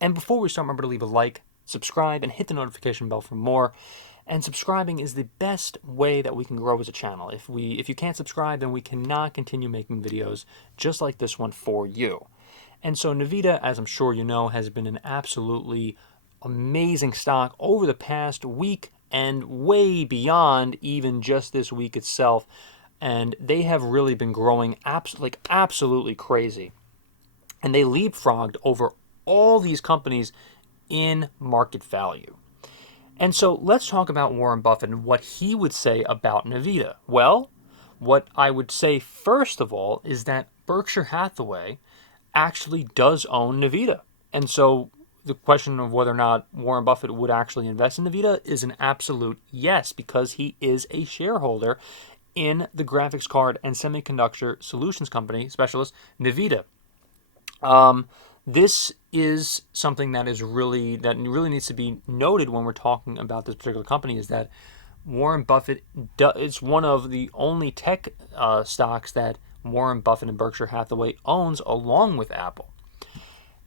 And before we start, remember to leave a like, subscribe, and hit the notification bell for more. And subscribing is the best way that we can grow as a channel. If you can't subscribe, then we cannot continue making videos just like this one for you. And so Nvidia, as I'm sure you know, has been an absolutely amazing stock over the past week and way beyond even just this week itself. And they have really been growing absolutely crazy. And they leapfrogged over all these companies in market value. And so let's talk about Warren Buffett and what he would say about Nvidia. Well, what I would say first of all is that Berkshire Hathaway actually does own Nvidia. And so the question of whether or not Warren Buffett would actually invest in Nvidia is an absolute yes, because he is a shareholder in the graphics card and semiconductor solutions company specialist Nvidia. This is something that really needs to be noted when we're talking about this particular company, is that Warren Buffett is one of the only tech stocks that Warren Buffett and Berkshire Hathaway owns, along with Apple.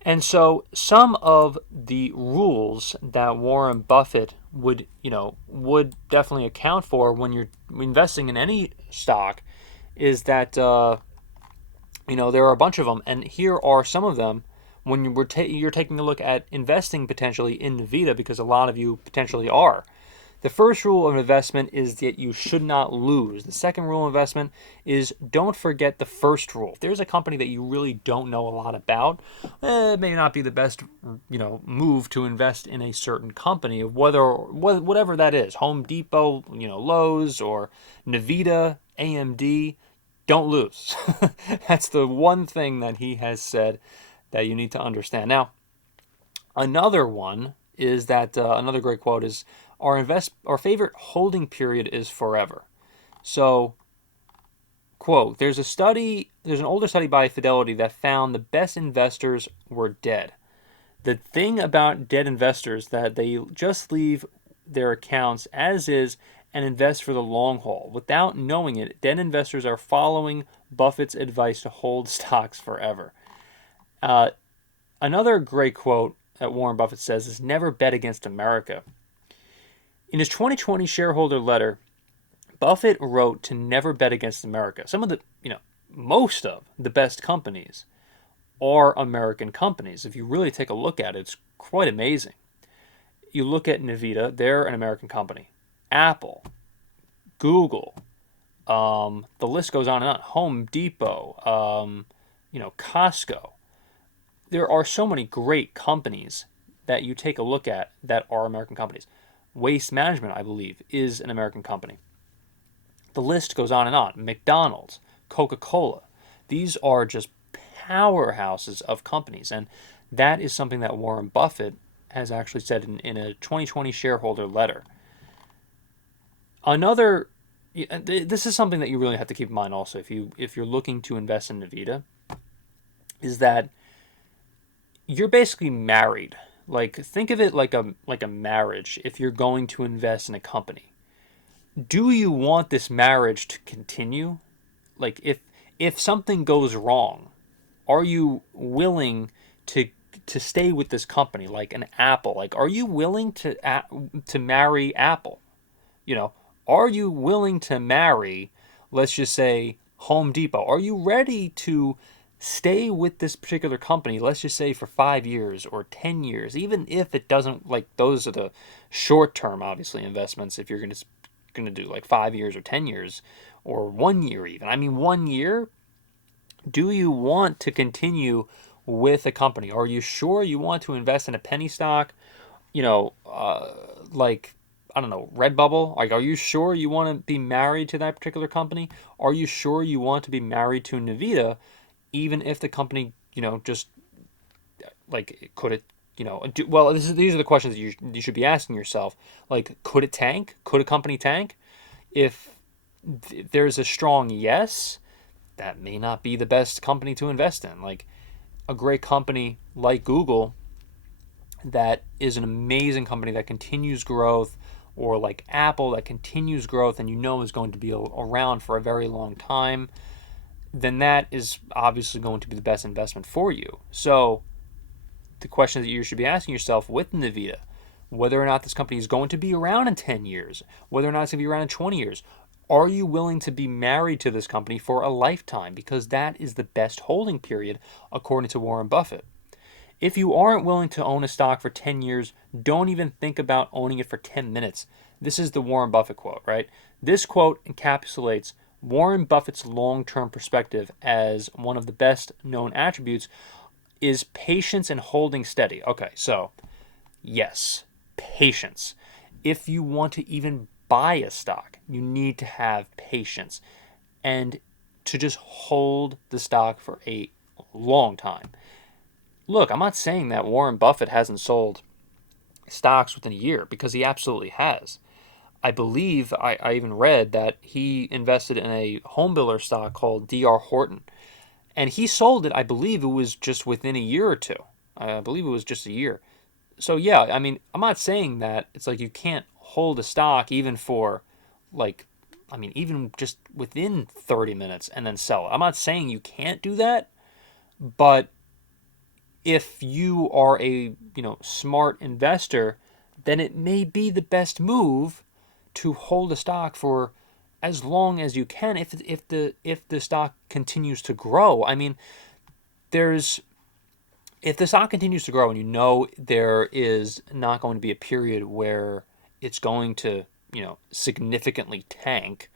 And so some of the rules that Warren Buffett would definitely account for when you're investing in any stock is that there are a bunch of them, and here are some of them when you're taking a look at investing potentially in Nvidia, because a lot of you potentially are. The first rule of investment is that you should not lose. The second rule of investment is don't forget the first rule. If there's a company that you really don't know a lot about, it may not be the best move to invest in a certain company, whatever that is, Home Depot, Lowe's, or Nvidia, AMD. Don't lose. That's the one thing that he has said that you need to understand. Now, another one is that another great quote is our favorite holding period is forever. So, quote, there's an older study by Fidelity that found the best investors were dead. The thing about dead investors that they just leave their accounts as is and invest for the long haul. Without knowing it, dead investors are following Buffett's advice to hold stocks forever. Another great quote that Warren Buffett says is never bet against America. In his 2020 shareholder letter, Buffett wrote to never bet against America. Most of the best companies are American companies. If you really take a look at it, it's quite amazing. You look at Nvidia, they're an American company. Apple, Google, the list goes on and on. Home Depot, Costco. There are so many great companies that you take a look at that are American companies. Waste Management, I believe, is an American company. The list goes on and on. McDonald's, Coca-Cola. These are just powerhouses of companies. And that is something that Warren Buffett has actually said in a 2020 shareholder letter. This is something that you really have to keep in mind also if you're looking to invest in Nvidia, is that you're basically married. Like, think of it like a marriage. If you're going to invest in a company, do you want this marriage to continue? Like, if something goes wrong, are you willing to stay with this company? Like an Apple, like, are you willing to marry Apple? Are you willing to marry, let's just say, Home Depot? Are you ready to stay with this particular company, let's just say for 5 years or 10 years, even if it doesn't, like, those are the short-term, obviously, investments, if you're going to do like 5 years or 10 years or 1 year even. I mean, 1 year, do you want to continue with a company? Are you sure you want to invest in a penny stock, like, I don't know, Redbubble? Like, are you sure you want to be married to that particular company? Are you sure you want to be married to Nvidia, even if the company, just, like, could it, these are the questions that you should be asking yourself. Like, could it tank? Could a company tank? If there's a strong yes, that may not be the best company to invest in. Like, a great company like Google, that is an amazing company that continues growth, or like Apple that continues growth and is going to be around for a very long time, then that is obviously going to be the best investment for you. So the question that you should be asking yourself with Nvidia, whether or not this company is going to be around in 10 years, whether or not it's going to be around in 20 years. Are you willing to be married to this company for a lifetime? Because that is the best holding period, according to Warren Buffett. If you aren't willing to own a stock for 10 years, don't even think about owning it for 10 minutes. This is the Warren Buffett quote, right? This quote encapsulates Warren Buffett's long-term perspective as one of the best known attributes is patience and holding steady. Okay, so yes, patience. If you want to even buy a stock, you need to have patience and to just hold the stock for a long time. Look, I'm not saying that Warren Buffett hasn't sold stocks within a year, because he absolutely has. I believe I even read that he invested in a home builder stock called D.R. Horton, and he sold it. I believe it was just within a year or two. I believe it was just a year. So yeah, I mean, I'm not saying that it's like you can't hold a stock even for, like, I mean, even just within 30 minutes and then sell it. I'm not saying you can't do that, but if you are a, smart investor, then it may be the best move to hold a stock for as long as you can if the stock continues to grow. I mean, there's if the stock continues to grow and there is not going to be a period where it's going to, significantly tank,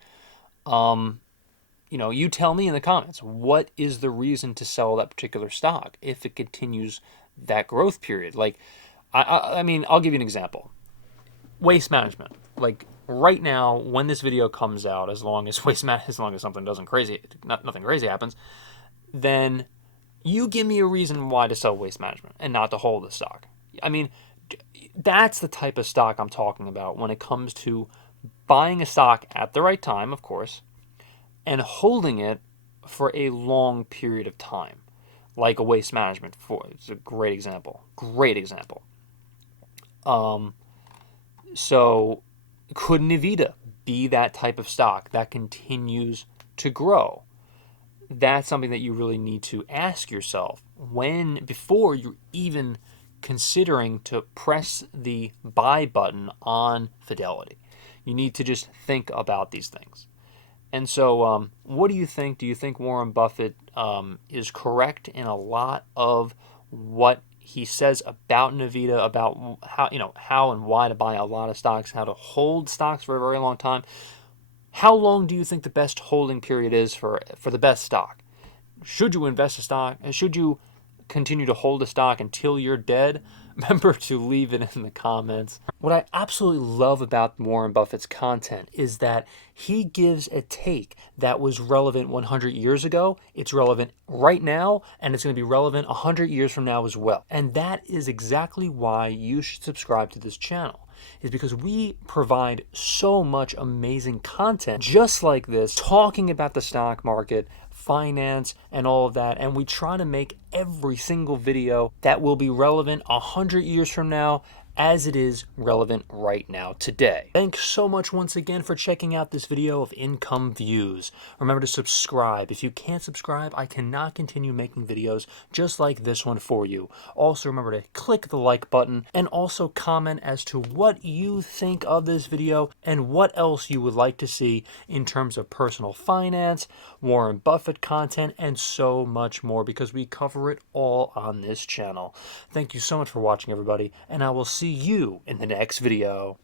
you tell me in the comments, what is the reason to sell that particular stock if it continues that growth period? Like, I mean, I'll give you an example. Waste management. Like right now, when this video comes out, as long as something nothing crazy happens, then you give me a reason why to sell waste management and not to hold the stock. I mean, that's the type of stock I'm talking about when it comes to buying a stock at the right time, of course, and holding it for a long period of time, like a waste management. It's a great example. Great example. So could Nvidia be that type of stock that continues to grow? That's something that you really need to ask yourself before you're even considering to press the buy button on Fidelity. You need to just think about these things. And so, what do you think? Do you think Warren Buffett is correct in a lot of what he says about Nvidia, about how and why to buy a lot of stocks, how to hold stocks for a very long time? How long do you think the best holding period is for the best stock? Should you invest a stock? Should you continue to hold a stock until you're dead? Remember to leave it in the comments. What I absolutely love about Warren Buffett's content is that he gives a take that was relevant 100 years ago. It's relevant right now, and it's going to be relevant 100 years from now as well. And that is exactly why you should subscribe to this channel, is because we provide so much amazing content just like this, talking about the stock market, finance, and all of that. And we try to make every single video that will be relevant 100 years from now as it is relevant right now today. Thanks so much once again for checking out this video of income views. Remember to subscribe. If you can't subscribe, I cannot continue making videos just like this one for you. Also remember to click the like button and also comment as to what you think of this video and what else you would like to see in terms of personal finance, Warren Buffett content, and so much more, because we cover it all on this channel. Thank you so much for watching, everybody, and I will see you in the next video.